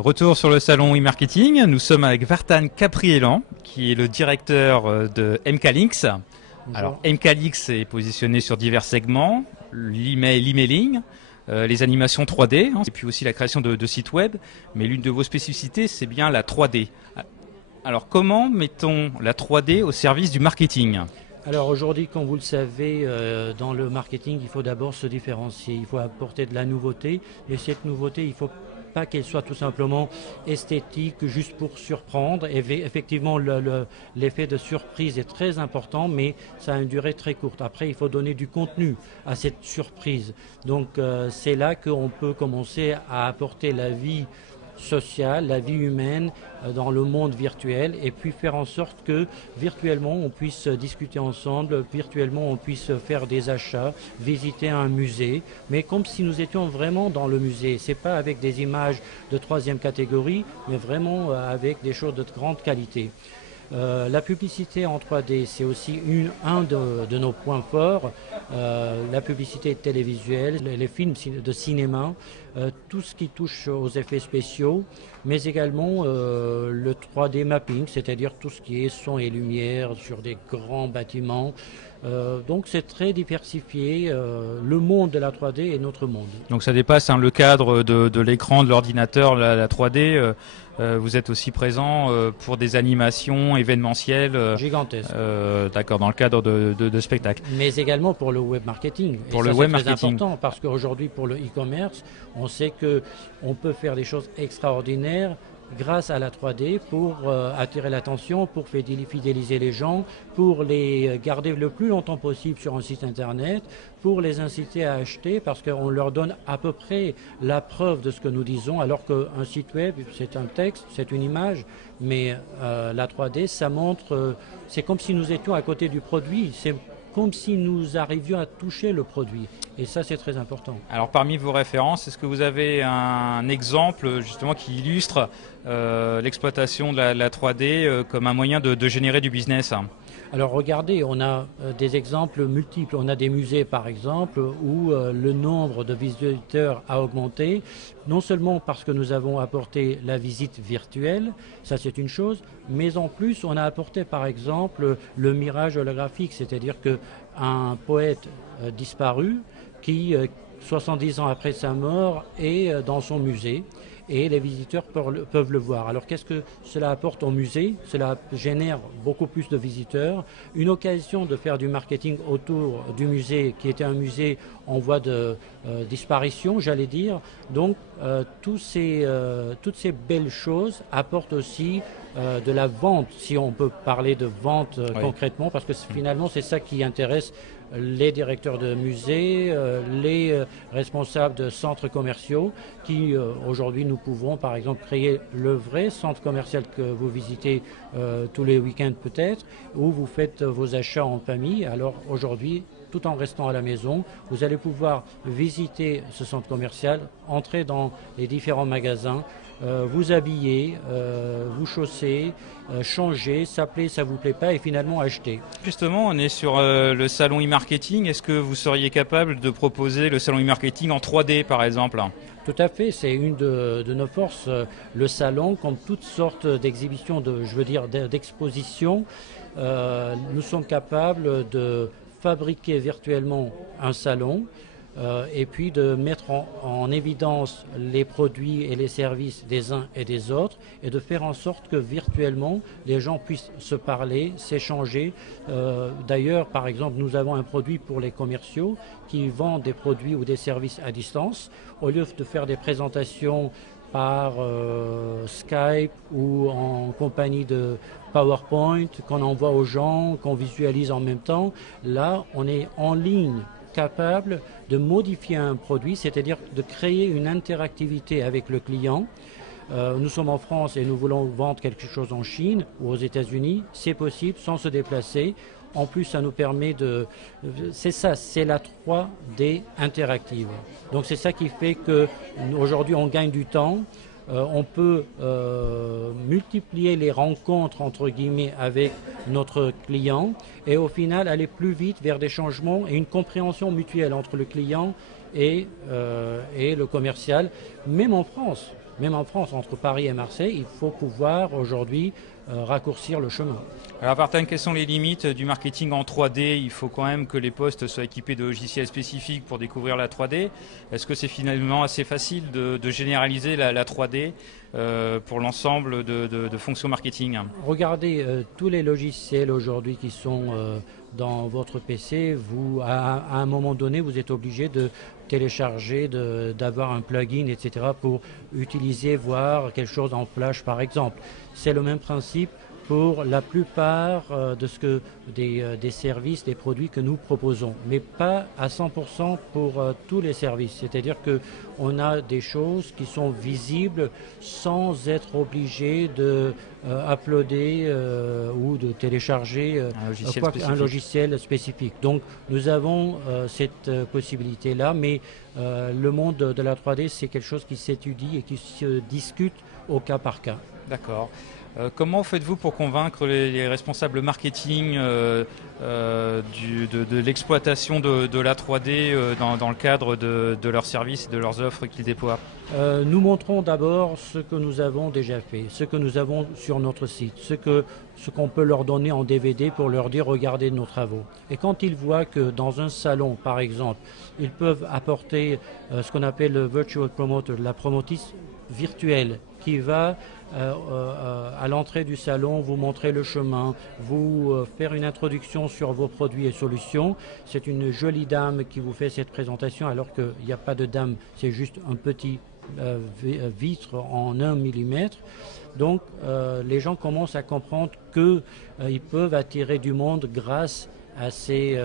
Retour sur le salon e-marketing, nous sommes avec Vartan Caprielan, qui est le directeur de MKLinks. Alors MKLinks est positionné sur divers segments, l'emailing, les animations 3D, et puis aussi la création de sites web. Mais l'une de vos spécificités, c'est bien la 3D. Alors comment mettons la 3D au service du marketing ? Alors aujourd'hui, comme vous le savez, dans le marketing, il faut d'abord se différencier, il faut apporter de la nouveauté, et cette nouveauté, il faut pas qu'elle soit tout simplement esthétique, juste pour surprendre. Et effectivement, l'effet de surprise est très important, mais ça a une durée très courte. Après, il faut donner du contenu à cette surprise. Donc c'est là qu'on peut commencer à apporter la vie sociale, la vie humaine dans le monde virtuel, et puis faire en sorte que virtuellement on puisse discuter ensemble, virtuellement on puisse faire des achats, visiter un musée, mais comme si nous étions vraiment dans le musée. C'est pas avec des images de troisième catégorie, mais vraiment avec des choses de grande qualité. La publicité en 3D, c'est aussi un de nos points forts. La publicité télévisuelle, les films de cinéma, tout ce qui touche aux effets spéciaux, mais également le 3D mapping, c'est-à-dire tout ce qui est son et lumière sur des grands bâtiments. Donc c'est très diversifié. Le monde de la 3D est notre monde. Donc ça dépasse le cadre de l'écran de l'ordinateur, la 3D. Vous êtes aussi présent pour des animations événementielles gigantesques. D'accord, dans le cadre de spectacles. Mais également pour le web marketing. Pour et le ça, web c'est très marketing. important parce qu'aujourd'hui, pour le e-commerce, on sait qu'on peut faire des choses extraordinaires grâce à la 3D pour attirer l'attention, pour fidéliser les gens, pour les garder le plus longtemps possible sur un site internet, pour les inciter à acheter parce qu'on leur donne à peu près la preuve de ce que nous disons, alors qu'un site web, c'est un texte, c'est une image, mais la 3D, ça montre, c'est comme si nous étions à côté du produit, c'est comme si nous arrivions à toucher le produit. Et ça, c'est très important. Alors, parmi vos références, est-ce que vous avez un exemple justement qui illustre l'exploitation de la 3D comme un moyen de générer du business ? Alors regardez, on a des exemples multiples. On a des musées par exemple où le nombre de visiteurs a augmenté, non seulement parce que nous avons apporté la visite virtuelle, ça c'est une chose, mais en plus on a apporté par exemple le mirage holographique, c'est-à-dire qu'un poète disparu qui, 70 ans après sa mort, est dans son musée. Et les visiteurs peuvent le voir. Alors qu'est-ce que cela apporte au musée ? Cela génère beaucoup plus de visiteurs, une occasion de faire du marketing autour du musée qui était un musée en voie de disparition, j'allais dire. Donc toutes ces belles choses apportent aussi de la vente, si on peut parler de vente concrètement, parce que finalement c'est ça qui intéresse les directeurs de musées, les responsables de centres commerciaux qui aujourd'hui nous pouvons par exemple créer le vrai centre commercial que vous visitez tous les week-ends peut-être, où vous faites vos achats en famille. Alors aujourd'hui, tout en restant à la maison, vous allez pouvoir visiter ce centre commercial, entrer dans les différents magasins, vous habiller, vous chausser, changer, ça plaît, ça vous plaît pas et finalement acheter. Justement, on est sur le salon e-marketing. Est-ce que vous seriez capable de proposer le salon e-marketing en 3D par exemple ? Tout à fait, c'est une de nos forces. Le salon, comme toutes sortes d'exhibitions, d'expositions, nous sommes capables de fabriquer virtuellement un salon et puis de mettre en évidence les produits et les services des uns et des autres et de faire en sorte que virtuellement les gens puissent se parler, s'échanger. D'ailleurs, par exemple, nous avons un produit pour les commerciaux qui vendent des produits ou des services à distance. Au lieu de faire des présentations par Skype ou en compagnie de PowerPoint qu'on envoie aux gens, qu'on visualise en même temps, là on est en ligne capable de modifier un produit, c'est-à-dire de créer une interactivité avec le client. Nous sommes en France et nous voulons vendre quelque chose en Chine ou aux États-Unis, c'est possible sans se déplacer. En plus, ça nous permet de... C'est ça, c'est la 3D interactive. Donc c'est ça qui fait qu'aujourd'hui on gagne du temps. On peut multiplier les rencontres entre guillemets avec notre client et au final aller plus vite vers des changements et une compréhension mutuelle entre le client et le commercial, même en France. Même en France, entre Paris et Marseille, il faut pouvoir aujourd'hui raccourcir le chemin. Alors Vartan, quelles sont les limites du marketing en 3D? Il faut quand même que les postes soient équipés de logiciels spécifiques pour découvrir la 3D. Est-ce que c'est finalement assez facile de généraliser la 3D pour l'ensemble de fonctions marketing? Regardez tous les logiciels aujourd'hui qui sont dans votre PC, à un moment donné, vous êtes obligé de télécharger, d'avoir un plugin, etc. pour utiliser, voir quelque chose en Flash par exemple. C'est le même principe pour la plupart des services, des produits que nous proposons, mais pas à 100% pour tous les services. C'est-à-dire qu'on a des choses qui sont visibles sans être obligé de uploader ou de télécharger un logiciel spécifique. Donc nous avons cette possibilité-là, mais le monde de la 3D, c'est quelque chose qui s'étudie et qui se discute au cas par cas. D'accord. Comment faites-vous pour convaincre les responsables marketing de l'exploitation de la 3D dans le cadre de leurs services et de leurs offres qu'ils déploient? Nous montrons d'abord ce que nous avons déjà fait, ce que nous avons sur notre site, ce qu'on peut leur donner en DVD pour leur dire regardez nos travaux. Et quand ils voient que dans un salon, par exemple, ils peuvent apporter ce qu'on appelle le virtual promoter, la promotrice virtuelle qui va à l'entrée du salon vous montrer le chemin, vous faire une introduction sur vos produits et solutions. C'est une jolie dame qui vous fait cette présentation alors qu'il n'y a pas de dame, c'est juste un petit vitre en 1 mm. Donc les gens commencent à comprendre qu'ils peuvent attirer du monde grâce à ces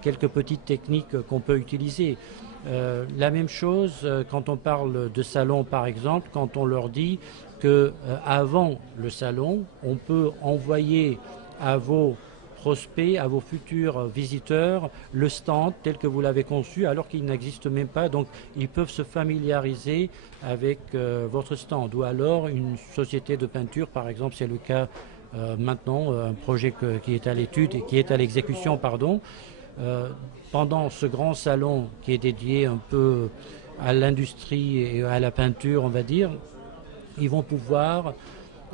quelques petites techniques qu'on peut utiliser. La même chose quand on parle de salon par exemple, quand on leur dit que avant le salon, on peut envoyer à vos prospects, à vos futurs visiteurs, le stand tel que vous l'avez conçu alors qu'il n'existe même pas. Donc ils peuvent se familiariser avec votre stand. Ou alors une société de peinture, par exemple, c'est le cas maintenant, un projet qui est à l'étude et qui est à l'exécution, pardon. Pendant ce grand salon qui est dédié un peu à l'industrie et à la peinture, on va dire, ils vont pouvoir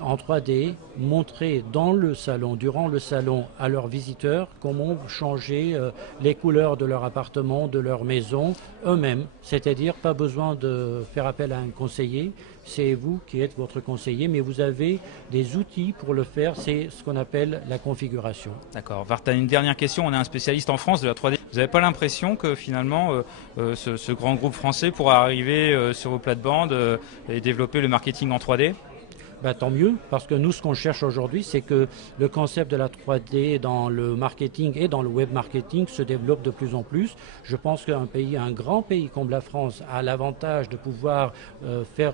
en 3D montrer dans le salon, durant le salon, à leurs visiteurs comment changer les couleurs de leur appartement, de leur maison eux-mêmes. C'est-à-dire pas besoin de faire appel à un conseiller, c'est vous qui êtes votre conseiller, mais vous avez des outils pour le faire, c'est ce qu'on appelle la configuration. D'accord. Vartan, une dernière question, on a un spécialiste en France de la 3D. Vous n'avez pas l'impression que finalement ce grand groupe français pourra arriver sur vos plates-bandes et développer le marketing en 3D? Tant mieux, parce que nous, ce qu'on cherche aujourd'hui, c'est que le concept de la 3D dans le marketing et dans le web marketing se développe de plus en plus. Je pense un grand pays comme la France a l'avantage de pouvoir faire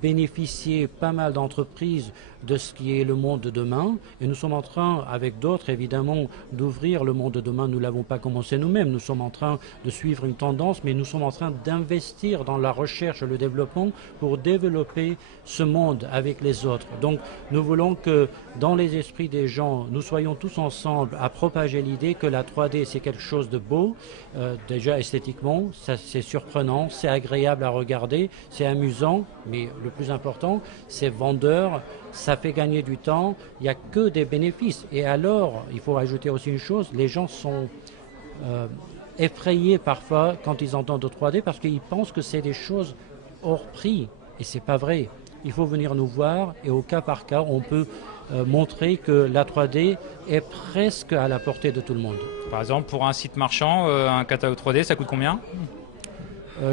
bénéficier pas mal d'entreprises de ce qui est le monde de demain. Et nous sommes en train, avec d'autres évidemment, d'ouvrir le monde de demain. Nous ne l'avons pas commencé nous-mêmes. Nous sommes en train de suivre une tendance, mais nous sommes en train d'investir dans la recherche et le développement pour développer ce monde avec les autres. Donc nous voulons que dans les esprits des gens, nous soyons tous ensemble à propager l'idée que la 3D c'est quelque chose de beau, déjà esthétiquement, c'est surprenant, c'est agréable à regarder, c'est amusant, mais le plus important, c'est vendeur, ça fait gagner du temps, il n'y a que des bénéfices. Et alors, il faut ajouter aussi une chose, les gens sont effrayés parfois quand ils entendent de 3D parce qu'ils pensent que c'est des choses hors prix, et c'est pas vrai. Il faut venir nous voir et au cas par cas, on peut montrer que la 3D est presque à la portée de tout le monde. Par exemple, pour un site marchand, un catalogue 3D, ça coûte combien ?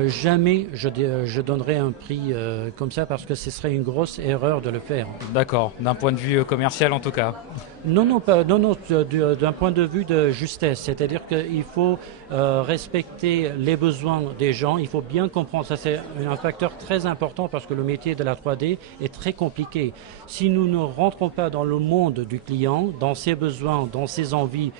Jamais je donnerai un prix comme ça parce que ce serait une grosse erreur de le faire. D'accord, d'un point de vue commercial en tout cas. Non, d'un point de vue de justesse, c'est-à-dire qu'il faut respecter les besoins des gens, il faut bien comprendre, ça c'est un facteur très important parce que le métier de la 3D est très compliqué. Si nous ne rentrons pas dans le monde du client, dans ses besoins, dans ses envies,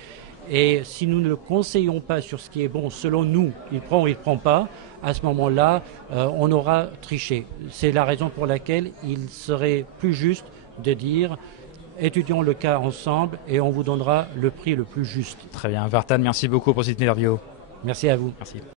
et si nous ne le conseillons pas sur ce qui est bon, selon nous, il prend ou il ne prend pas, à ce moment-là, on aura triché. C'est la raison pour laquelle il serait plus juste de dire étudions le cas ensemble et on vous donnera le prix le plus juste. Très bien. Vartan, merci beaucoup pour cette interview. Merci à vous. Merci.